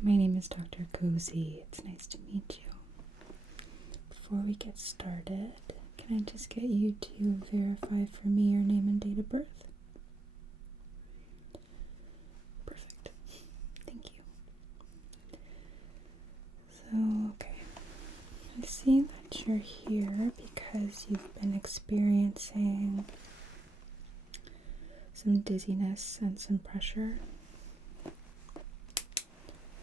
My name is Dr. Cozy. It's nice to meet you. Before we get started, can I just get you to verify for me your name and date of birth? Perfect. Thank you. So, okay. I see that you're here because you've been experiencing some dizziness and some pressure.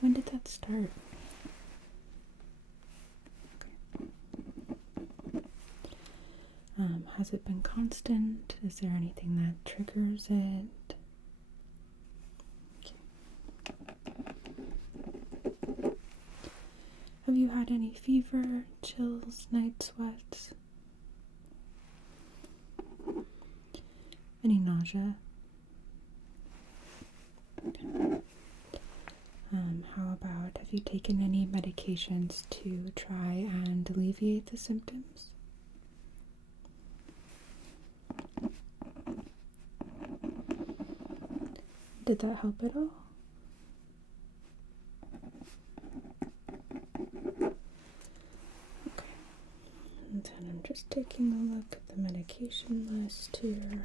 When did that start? Has it been constant? Is there anything that triggers it? Okay. Have you had any fever, chills, night sweats? Any nausea? Okay. How about, have you taken any medications to try and alleviate the symptoms? Did that help at all? Okay. And then I'm just taking a look at the medication list here.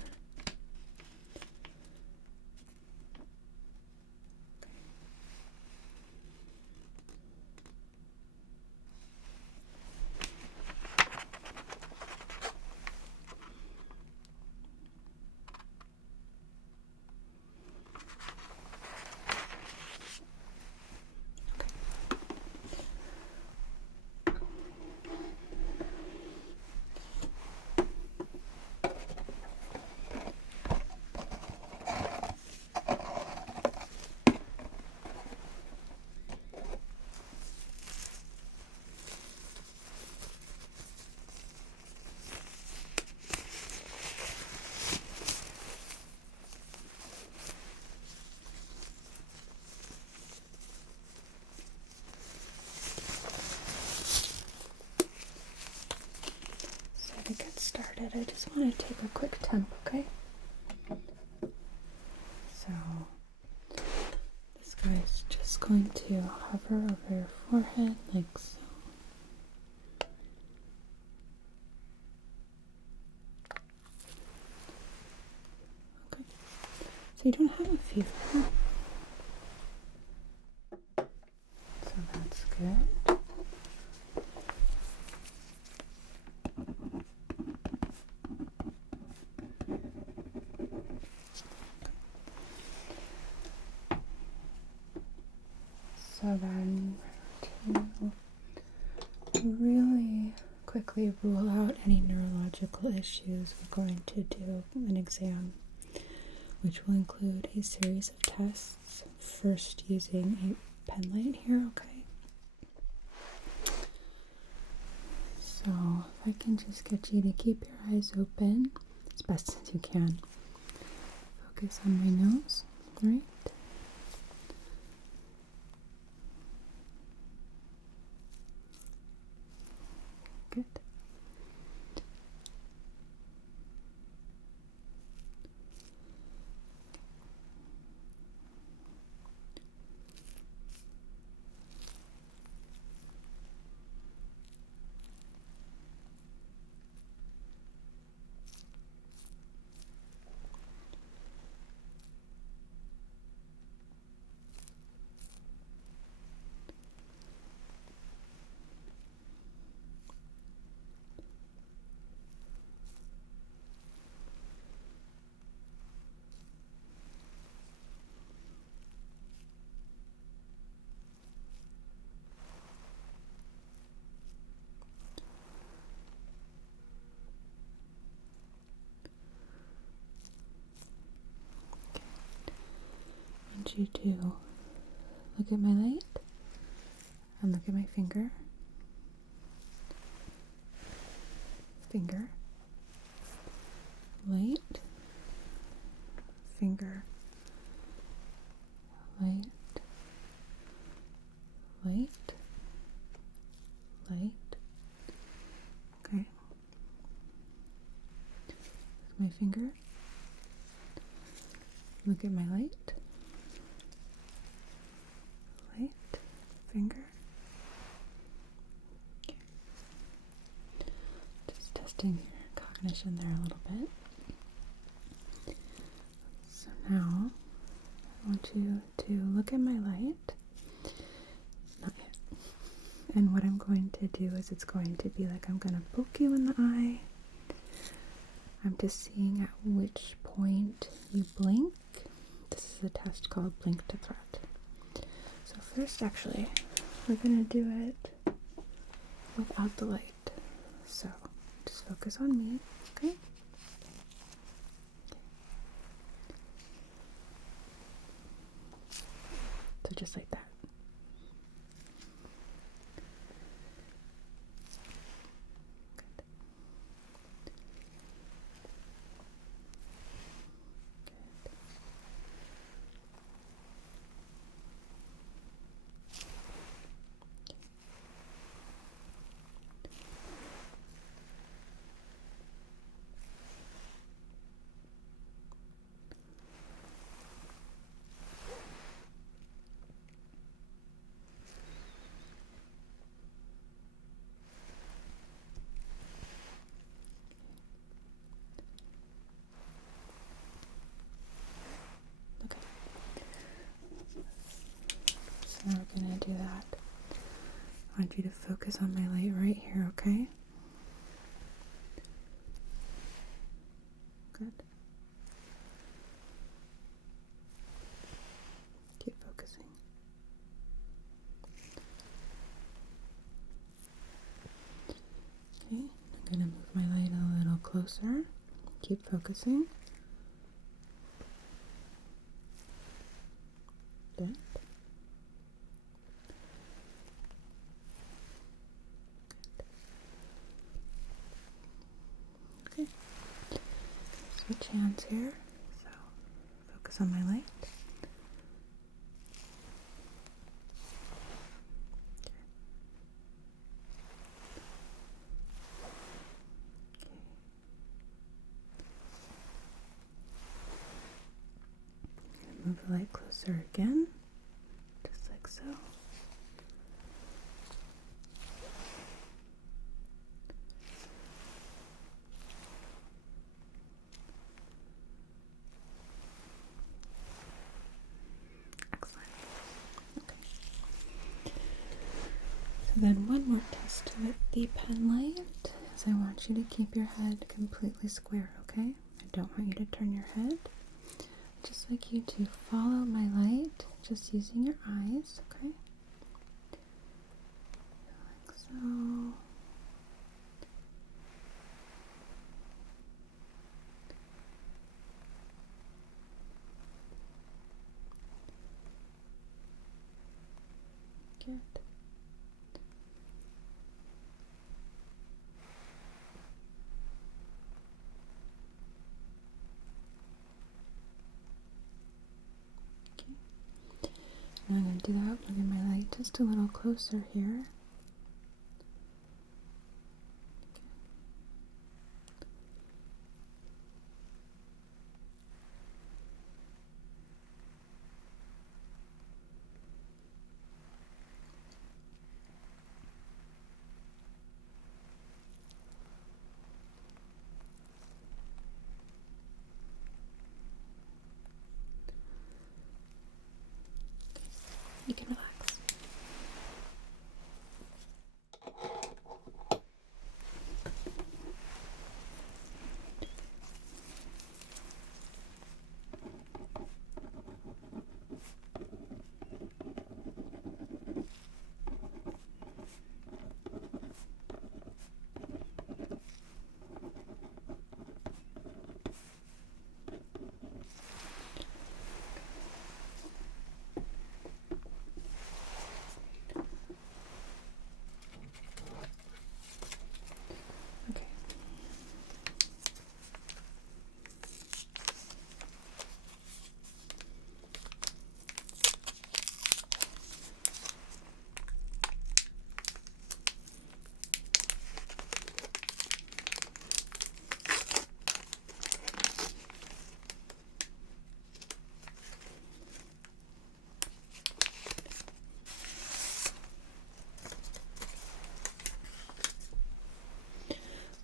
To get started, I just want to take a quick temp, okay? So, this guy's just going to hover over your forehead like so. Okay. So you don't have a fever, huh? So that's good. So then, to really quickly rule out any neurological issues, we're going to do an exam, which will include a series of tests, first using a pen light here, okay? So, if I can just get you to keep your eyes open as best as you can. Focus on my nose, right? Good. I want you to look at my light and look at my finger. Finger. Light. Finger. Light. Light. Light. Okay. My finger. Look at my light. Light. finger. Okay. Just testing your cognition there a little bit. So now I want you to look at my light. Not yet. And what I'm going to do is it's going to be like I'm going to poke you in the eye. I'm just seeing at which point you blink. This is a test called Blink to Threat. So first, actually, we're going to do it without the light. So just focus on me, okay? So just like that. So now we're going to do that. I want you to focus on my light right here, okay? Good. Keep focusing. Okay, I'm going to move my light a little closer. Keep focusing. Good. Okay. Switch hands here. So focus on my light. Move the light closer again, just like so. Excellent. Okay. So then one more test with the pen light is I want you to keep your head completely square, okay? I don't want you to turn your head. Just like you to follow my light, just using your eyes, okay? Like so. Good. Okay. Now I'm going to do that. Bring my light just a little closer here. You can relax.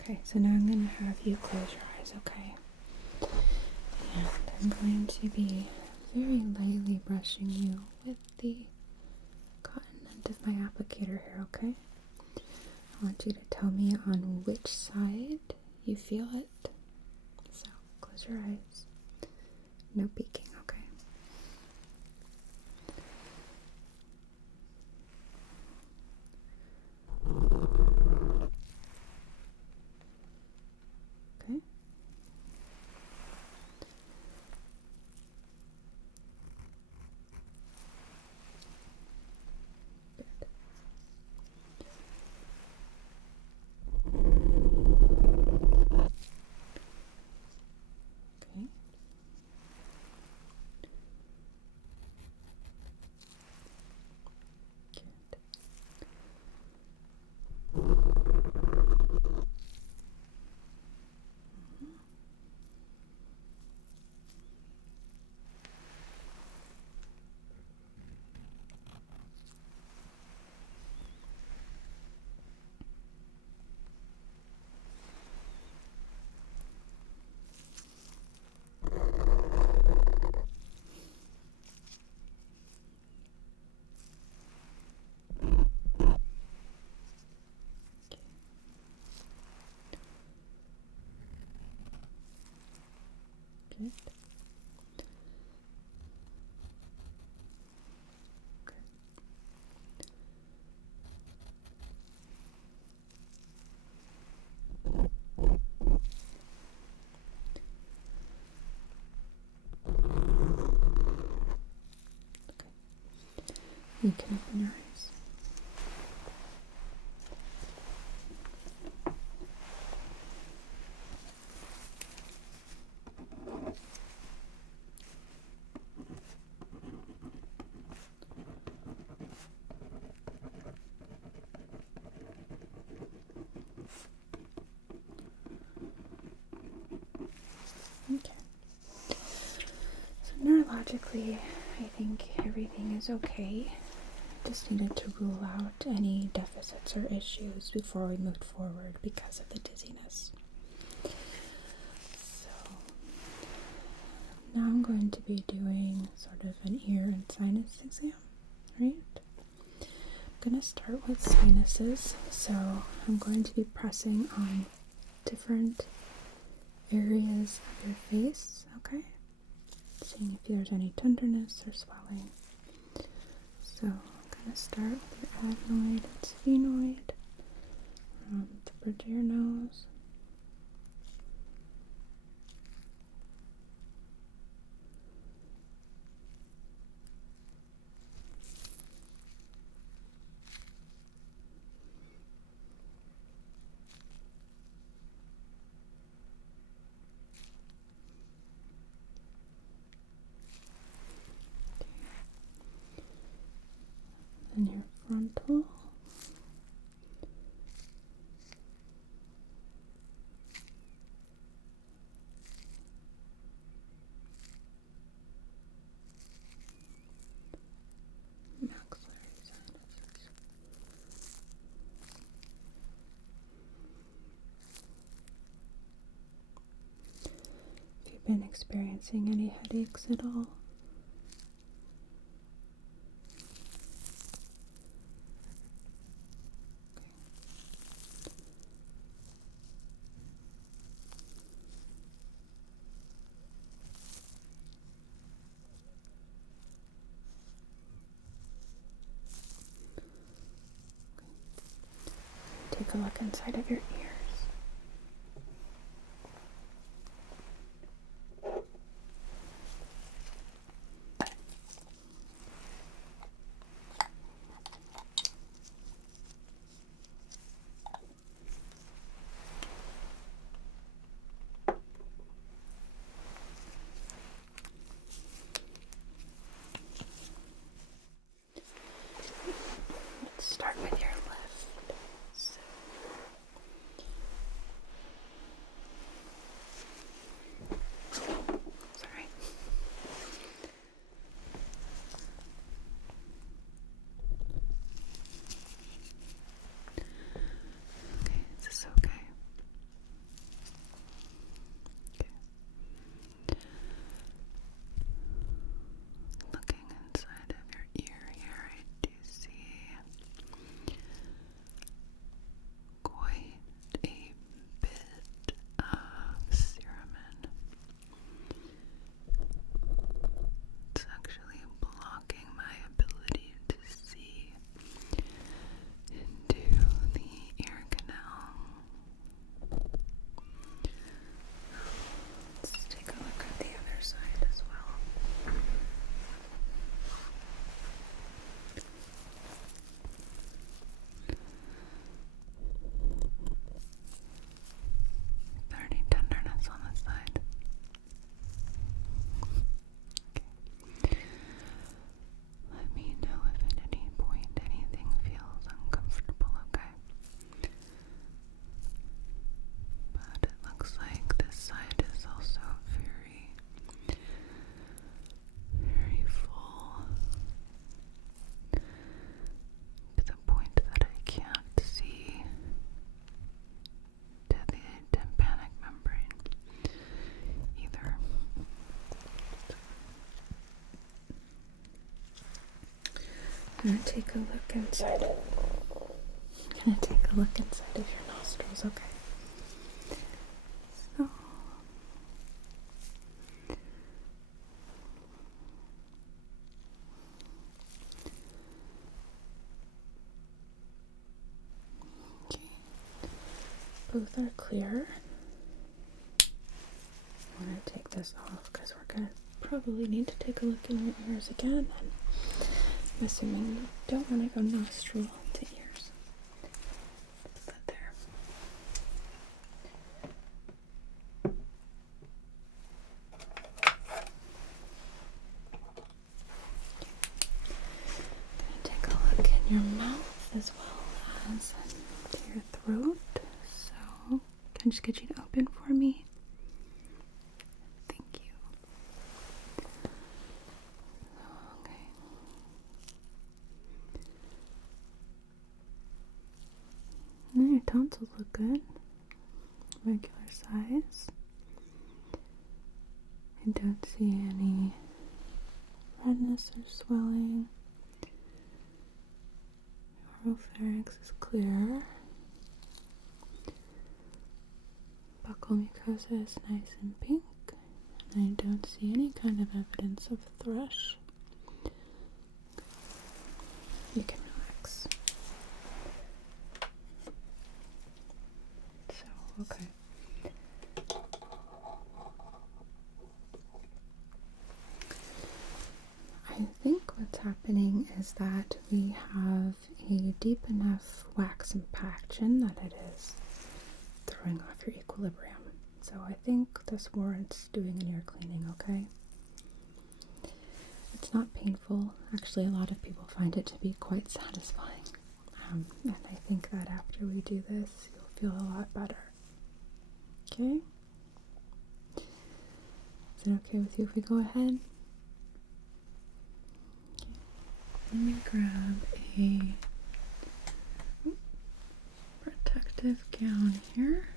Okay, so now I'm going to have you close your eyes, okay? And I'm going to be very lightly brushing you with the cotton end of my applicator here, okay? I want you to tell me on which side you feel it. So, close your eyes. No peeking, okay? Okay? Good. Okay. Good. Good. You can open your eyes. Okay. So neurologically, I think everything is okay. Just needed to rule out any deficits or issues before we moved forward because of the dizziness. So now I'm going to be doing sort of an ear and sinus exam, right? I'm going to start with sinuses. So I'm going to be pressing on different areas of your face, okay? Seeing if there's any tenderness or swelling. So I'm going to start with your adenoid and sphenoid, the bridge of your nose. And your frontal. Maxillary sinuses. Have you been experiencing any headaches at all? Take a look inside of your ears. Let's start with your left. So gonna take a look inside it. I'm gonna take a look inside of your nostrils, okay? So okay. Both are clear. I'm gonna take this off because we're gonna probably need to take a look in your ears again. And I'm assuming you don't want to go nostril to ears. Put that there. Gonna take a look in your mouth as well as into your throat. So, can I just get you to open for me? Thank you. Okay. Your tonsils look good. Regular size. I don't see any redness or swelling. Oropharynx is clear. Buccal mucosa is nice and pink. And I don't see any kind of evidence of thrush. You can relax. So, okay. I think what's happening is that we have a deep enough wax impaction that it is throwing off your equilibrium. So I think this warrants doing an ear cleaning, okay? It's not painful. Actually, a lot of people find it to be quite satisfying. And I think that after we do this, you'll feel a lot better. Okay? Is it okay with you if we go ahead? Let me grab a protective gown here.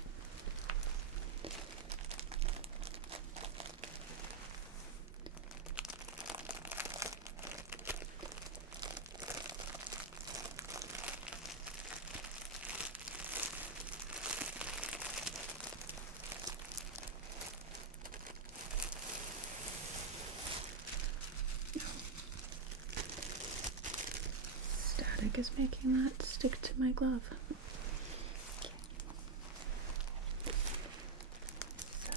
Static is making that stick to my glove. Okay. So,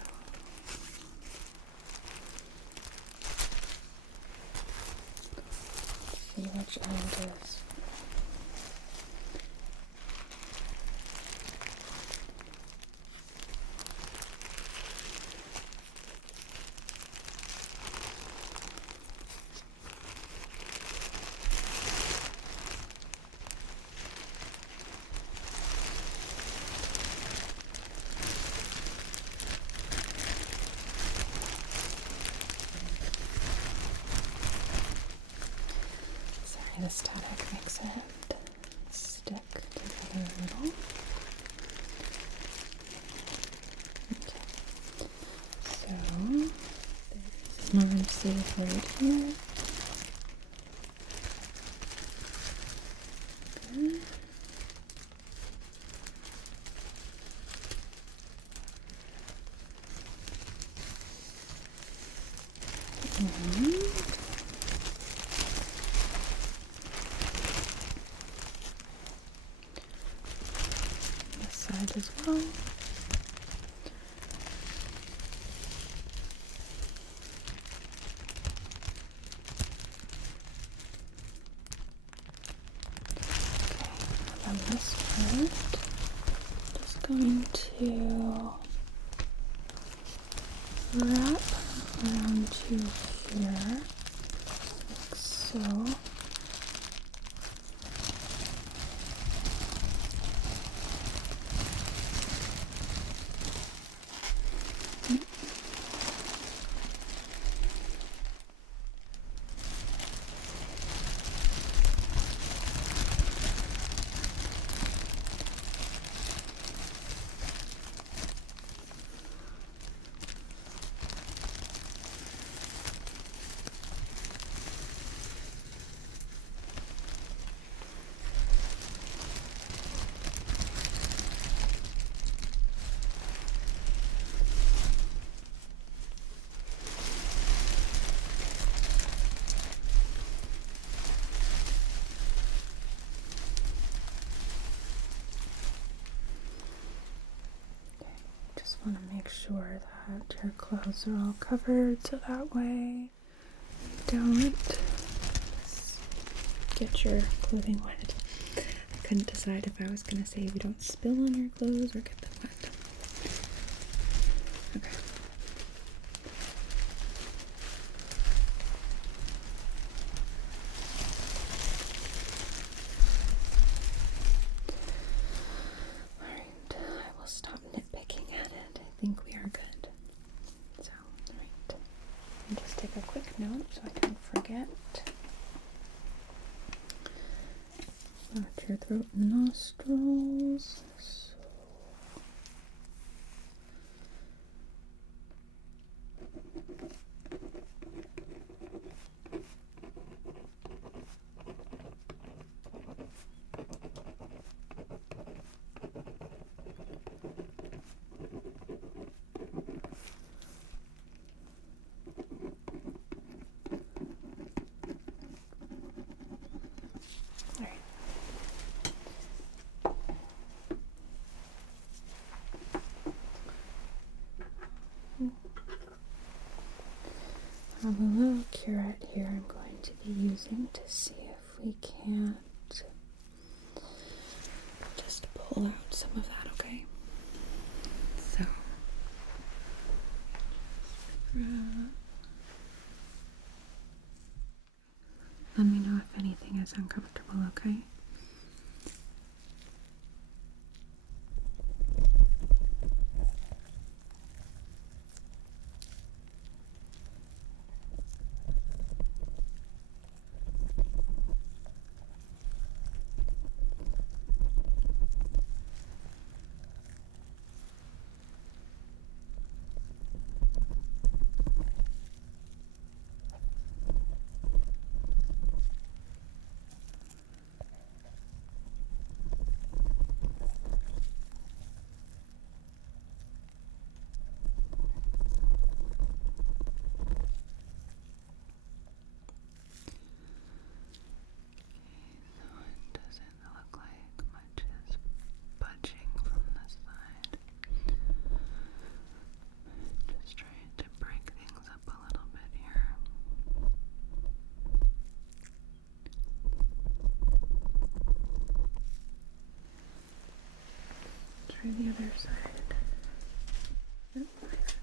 see which end is. The static makes it stick together a little. Okay, so there's more safe right here. Good. As well. Okay, and this part, just going to wrap around you here, like so. want to make sure that your clothes are all covered so that way you don't get your clothing wet. I couldn't decide if I was going to say we don't spill on your clothes or get them wet. Okay. Alright, I will stop nitpicking at it. I think we are good. So, alright. And just take a quick note so I don't forget. Not your throat and nostrils. I have a little curette here I'm going to be using to see if we can't just pull out some of that, okay? So, let me know if anything is uncomfortable, okay? Try the other side. Yep,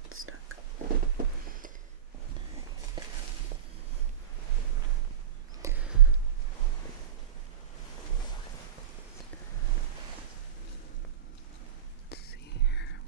it's stuck. Let's see here.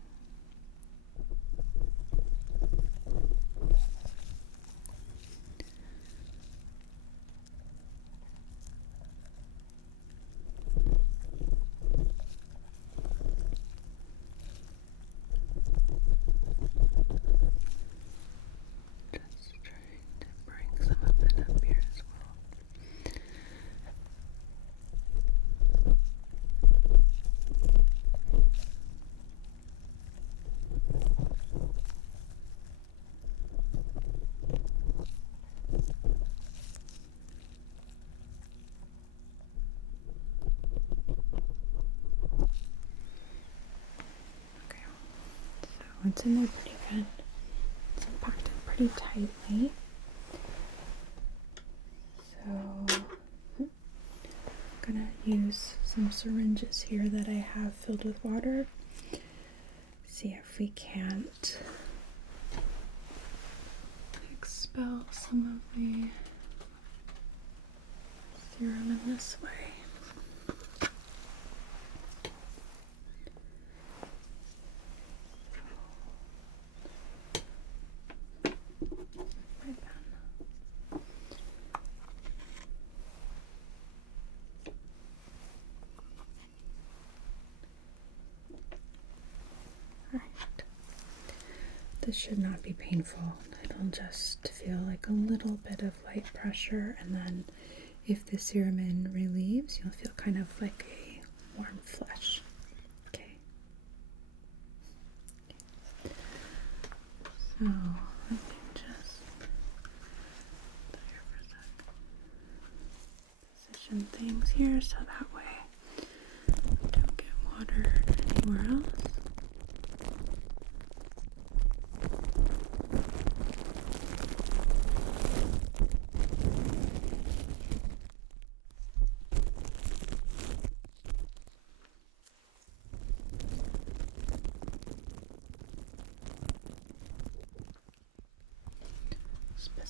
It's in there pretty good. It's packed in pretty tightly. So I'm gonna use some syringes here that I have filled with water. See if we can't expel some of the serum in this way. This should not be painful. It'll just feel like a little bit of light pressure, and then if the serum relieves, you'll feel kind of like a warm flush. Okay. So let me just position things here so that way we don't get watered anywhere else.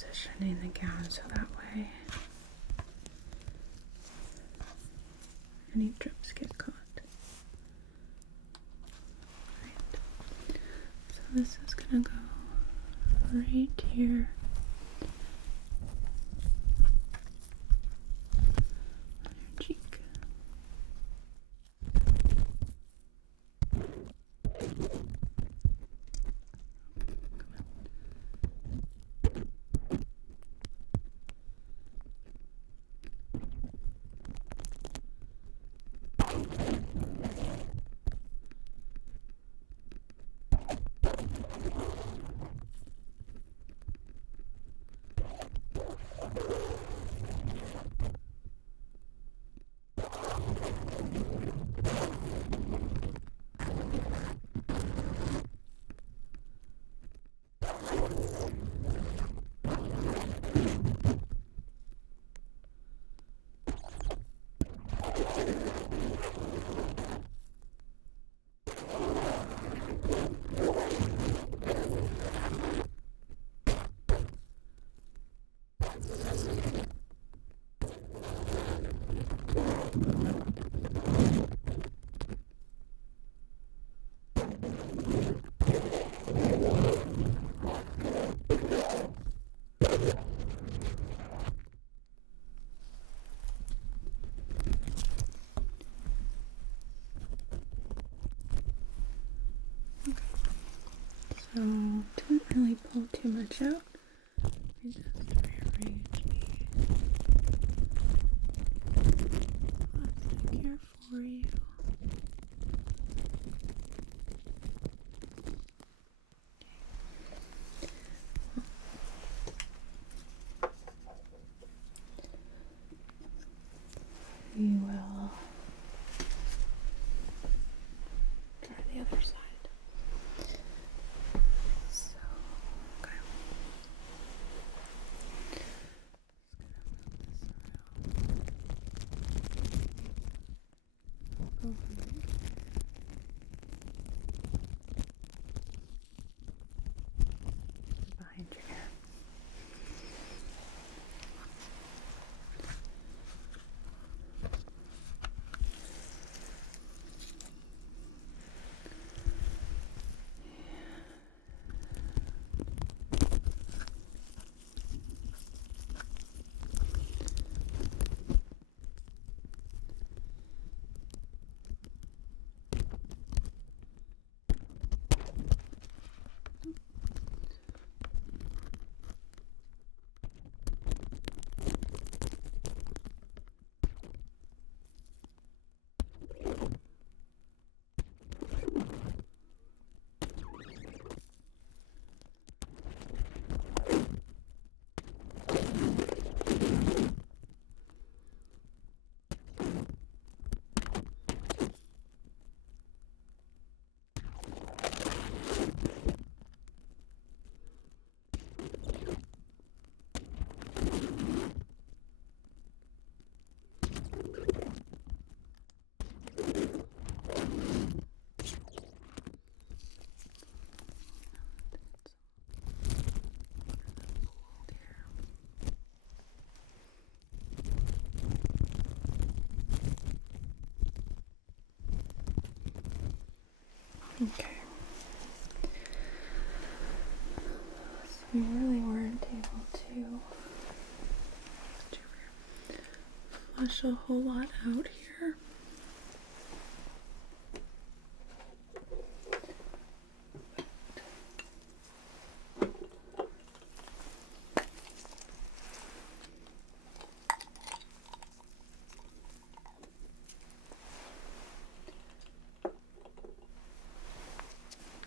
positioning the gown so that way any drips get caught. Right. So this is gonna go right here on your cheek. So didn't really pull too much out. I just rearrange the plastic here for you. We will try the other side. So, okay. Over behind your ear. Okay. So we really weren't able to flush a whole lot out here.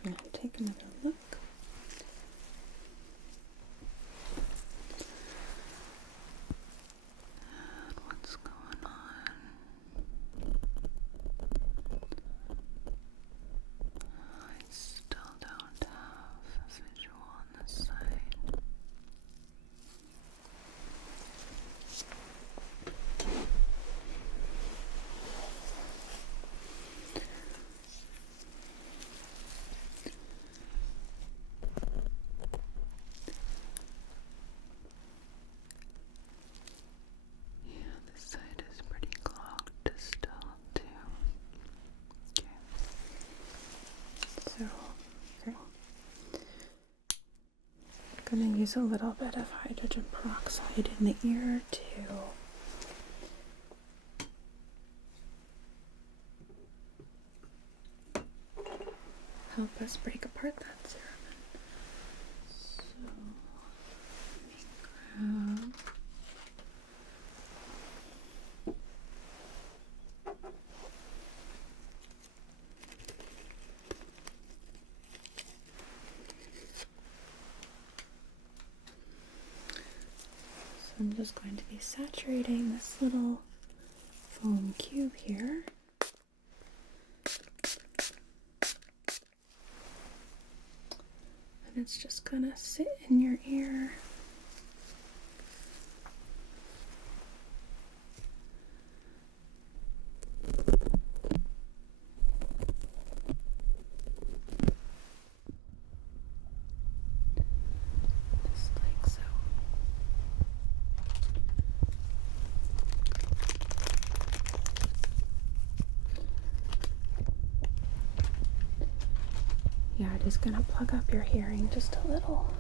Now take another look. And what's going on? I still don't have a visual on this side. going to use a little bit of hydrogen peroxide in the ear to help us break apart that cerumen. So let me grab I'm just going to be saturating this little foam cube here. And it's just gonna sit in your ear. Just like so. Yeah, it is going to plug up your hearing just a little.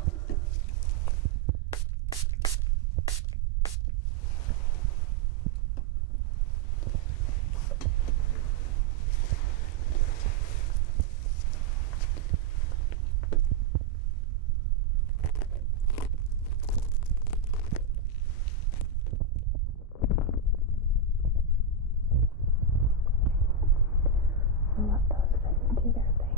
I'll let those things do their thing.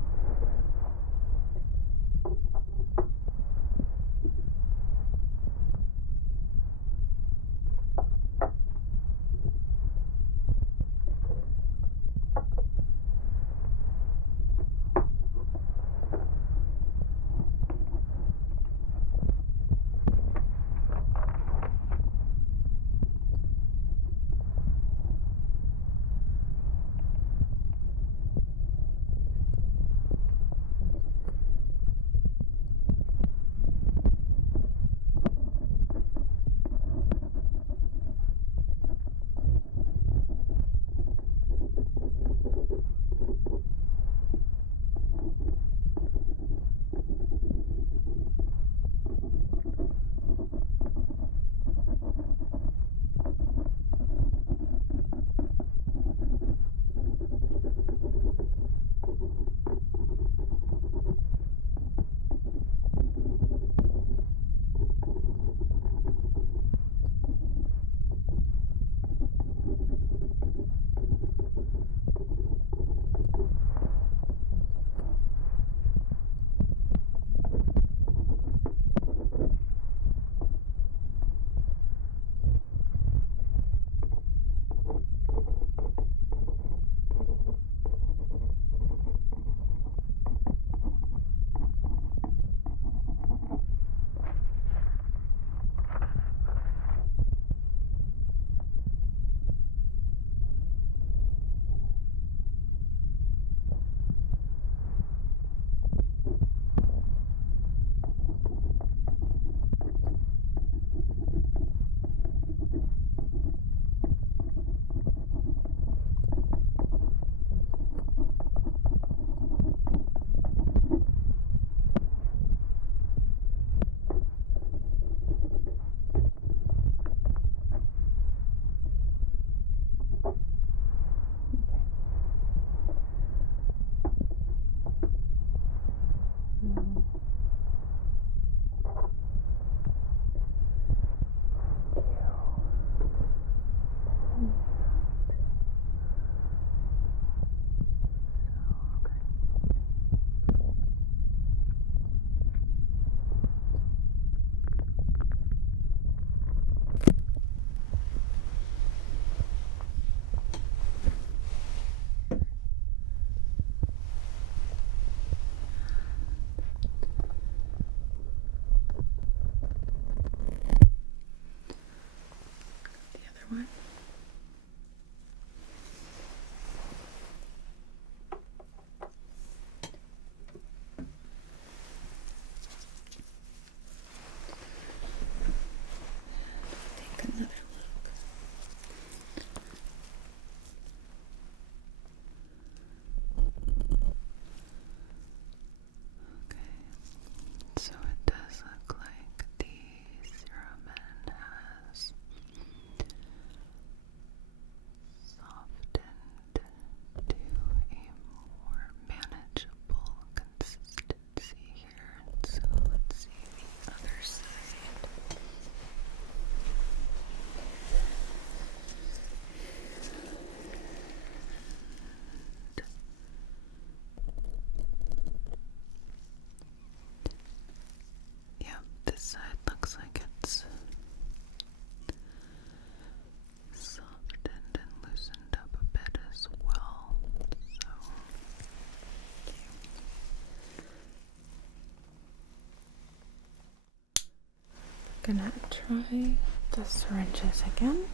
gonna try the syringes again.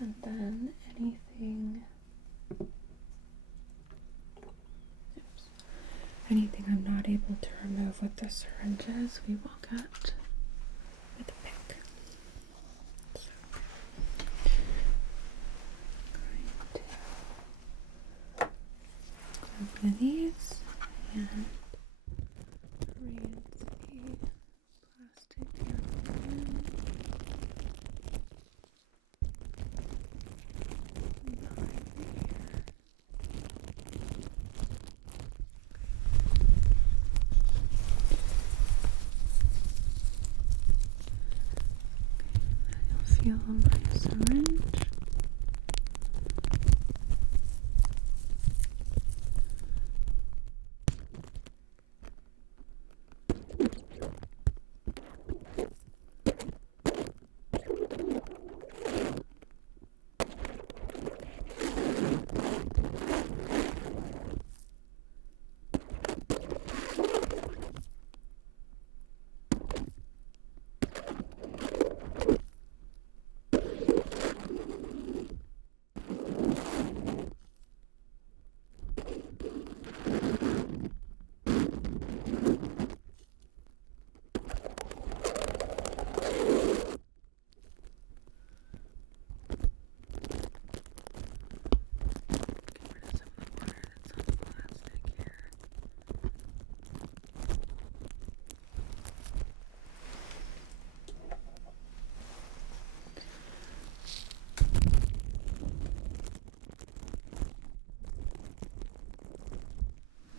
And then anything I'm not able to remove with the syringes, we will get with a pick. So, I'm going to open these and rinse the plastic down. Feel my syringe.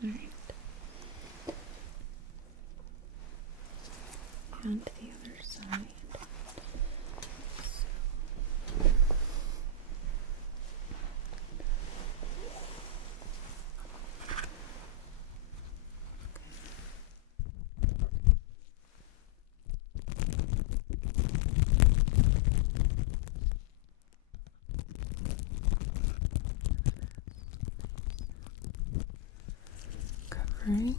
Alright. And the other side. Covering.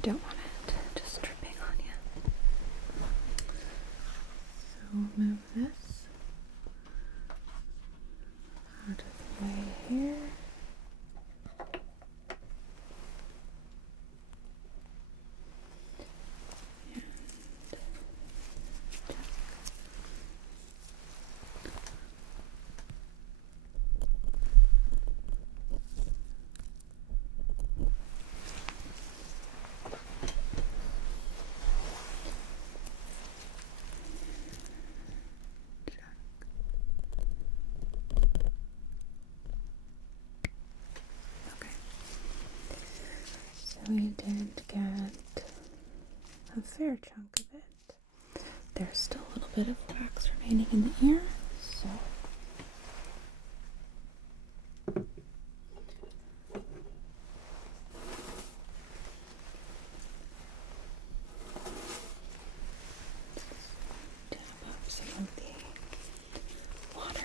I don't want it just dripping on you. So move this out of the way here. We did get a fair chunk of it. There's still a little bit of wax remaining in the ear, so dab up some of the water here.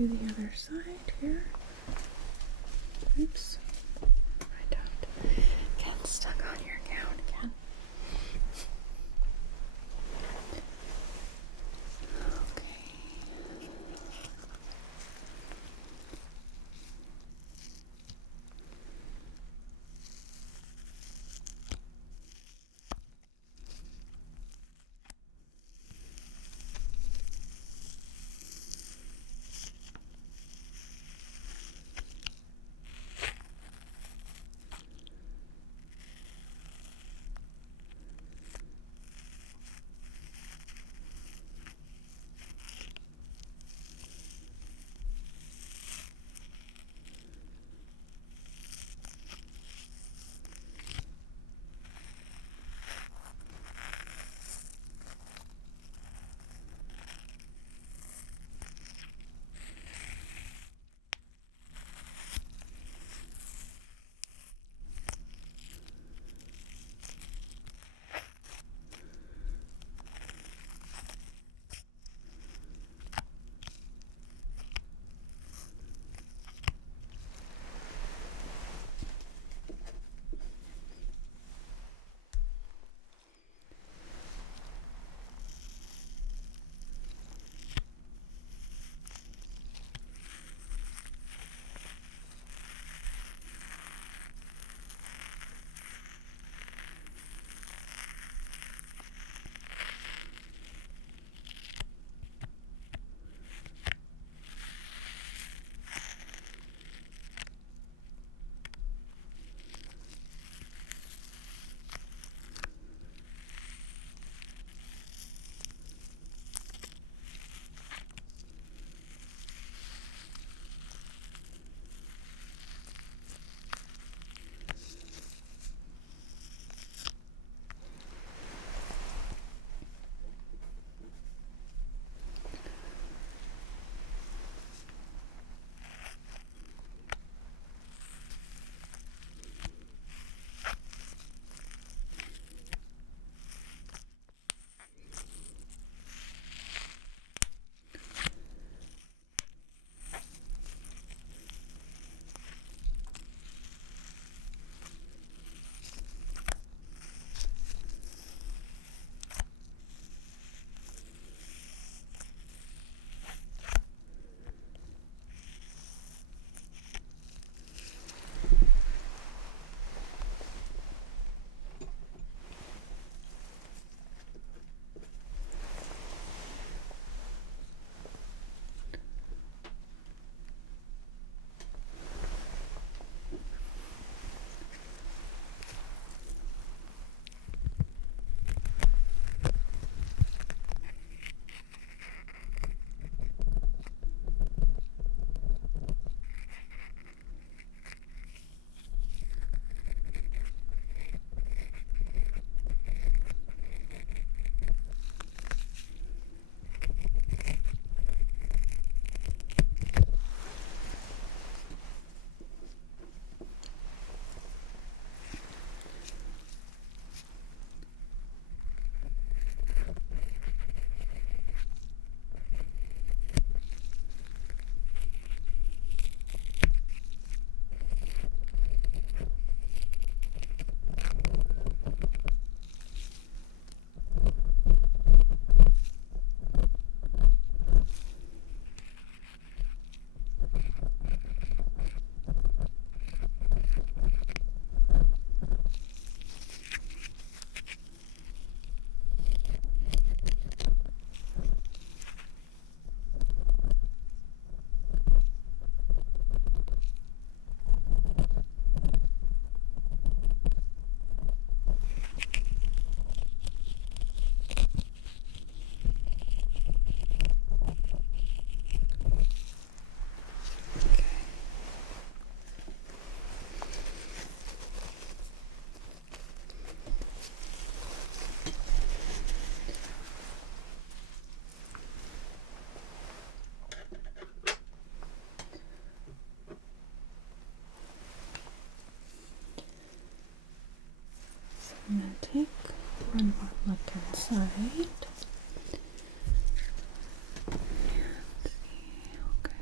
do the other side here. Oops. I don't get stuck on your gown again. Okay. I'm going to take one more look inside. And see, okay.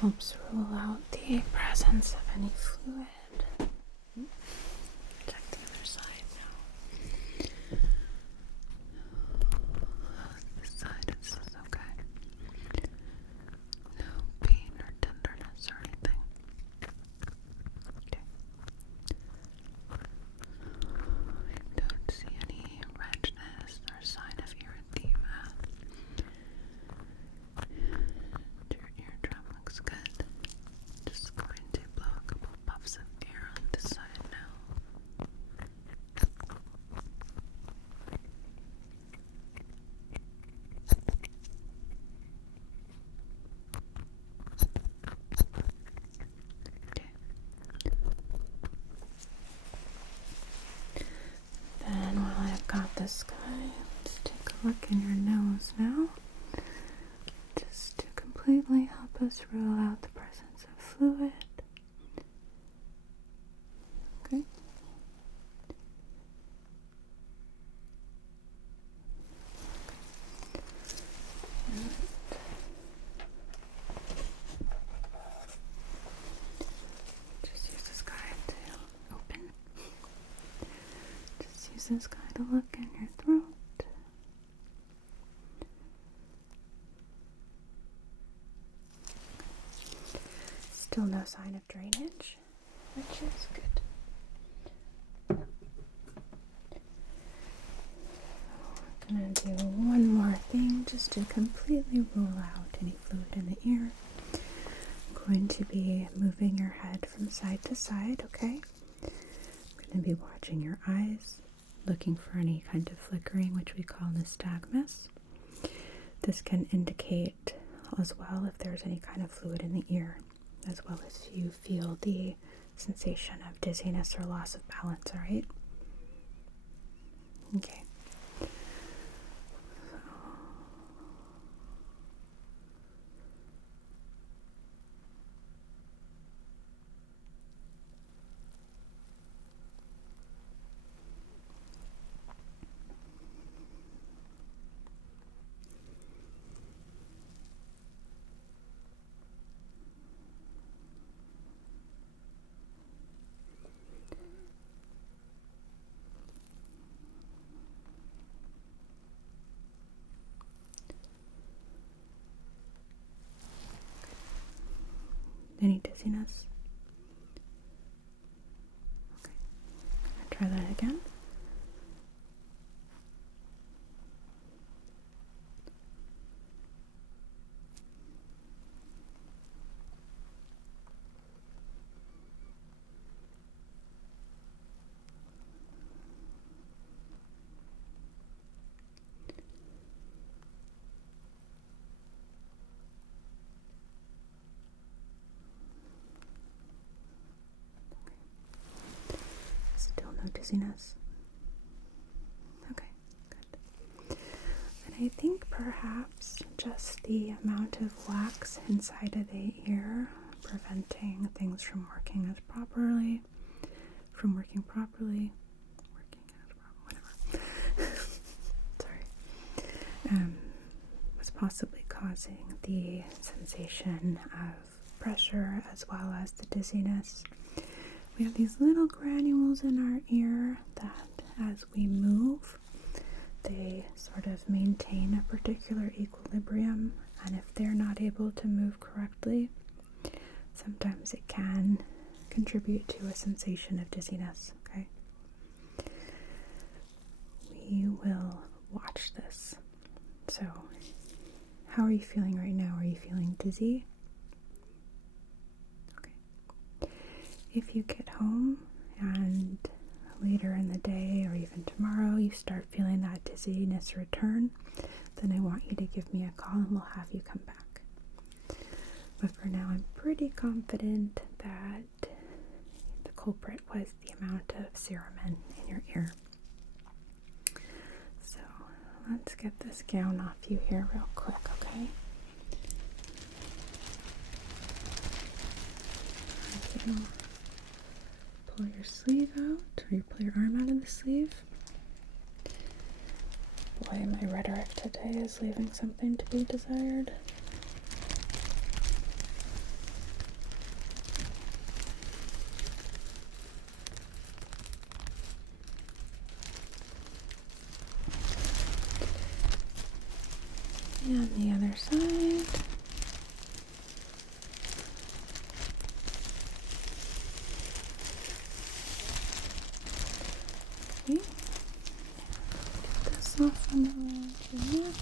helps rule out the presence of any fluid. Check the other side now. This side is okay. No pain or tenderness or anything. Okay. I don't see any redness or sign of erythema. Your eardrum looks good. Just going to blow a couple puffs of air on this side now. Okay. Then while I've got this guy, let's take a look in your nose now. Just to completely help us rule out the presence of fluid. Okay. Just use this guy to open. Just use this guy to look in your throat. Still no sign of drainage, which is good. We're gonna do one more thing just to completely rule out any fluid in the ear. I'm going to be moving your head from side to side, okay? We're going to be watching your eyes, looking for any kind of flickering, which we call nystagmus. This can indicate as well if there's any kind of fluid in the ear, as well as you feel the sensation of dizziness or loss of balance, alright? Okay. Any dizziness? Okay. I'm gonna try that again. Still no dizziness. Okay, good. And I think perhaps just the amount of wax inside of the ear preventing things from working as properly, whatever. Sorry. Was possibly causing the sensation of pressure as well as the dizziness. We have these little granules in our ear that as we move, they sort of maintain a particular equilibrium, and if they're not able to move correctly, sometimes it can contribute to a sensation of dizziness, okay? We will watch this. So, how are you feeling right now? Are you feeling dizzy? Okay. If you get home and later in the day or even tomorrow you start feeling that dizziness return, then I want you to give me a call and we'll have you come back. But for now, I'm pretty confident that the culprit was the amount of Ceramin in your ear. So let's get this gown off you here real quick, okay? Okay. Pull your sleeve out, or you pull your arm out of the sleeve. Boy, my rhetoric today is leaving something to be desired. And the other side. Okay. Get this off on the right.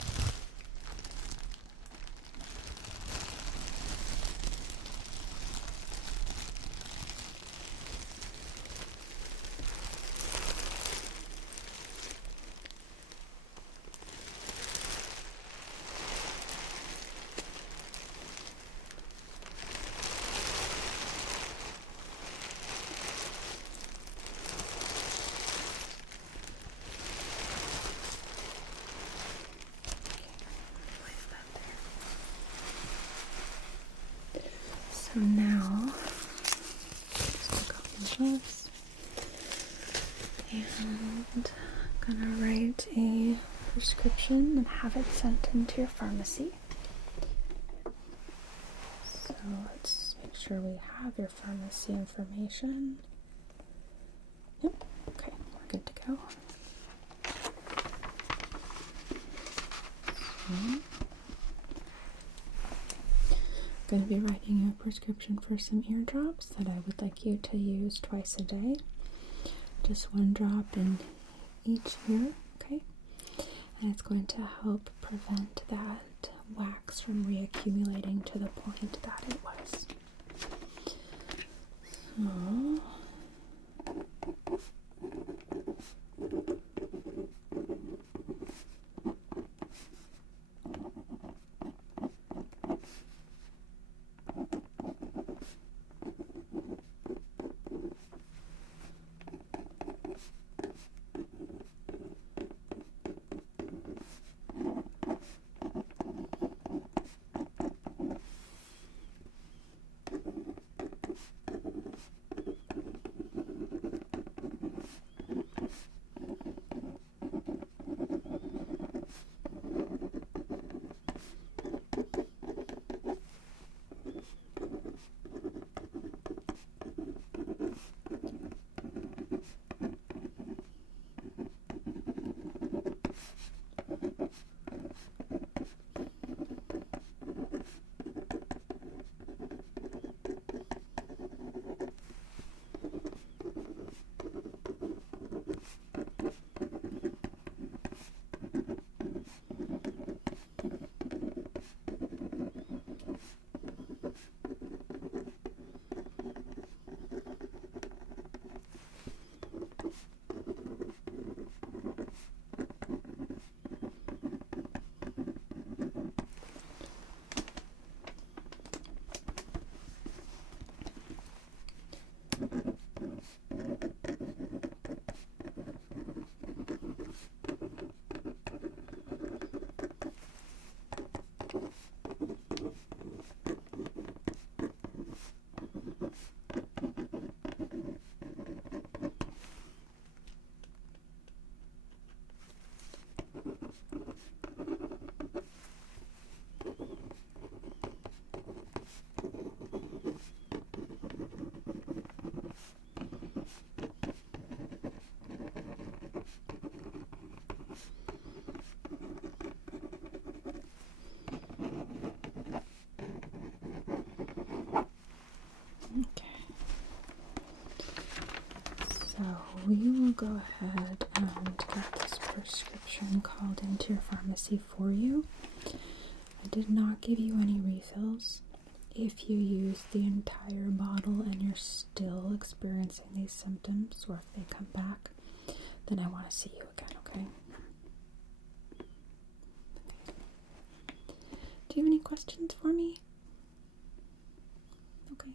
So now, just take off my gloves, and I'm gonna write a prescription and have it sent into your pharmacy. So let's make sure we have your pharmacy information. Yep, okay, we're good to go. So, I'm going to be writing you a prescription for some ear drops that I would like you to use twice a day. Just one drop in each ear, okay? And it's going to help prevent that wax from reaccumulating to the point that it was. So, we will go ahead and get this prescription called into your pharmacy for you. I did not give you any refills. If you use the entire bottle and you're still experiencing these symptoms, or if they come back, then I want to see you again, okay? Do you have any questions for me? Okay.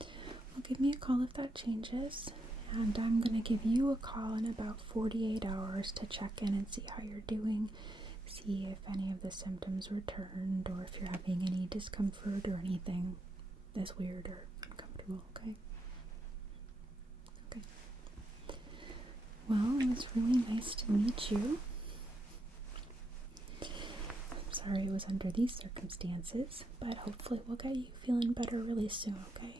Well, give me a call if that changes. And I'm going to give you a call in about 48 hours to check in and see how you're doing, see if any of the symptoms returned, or if you're having any discomfort or anything that's weird or uncomfortable, okay? Okay. Well, it was really nice to meet you. I'm sorry it was under these circumstances, but hopefully we'll get you feeling better really soon, okay?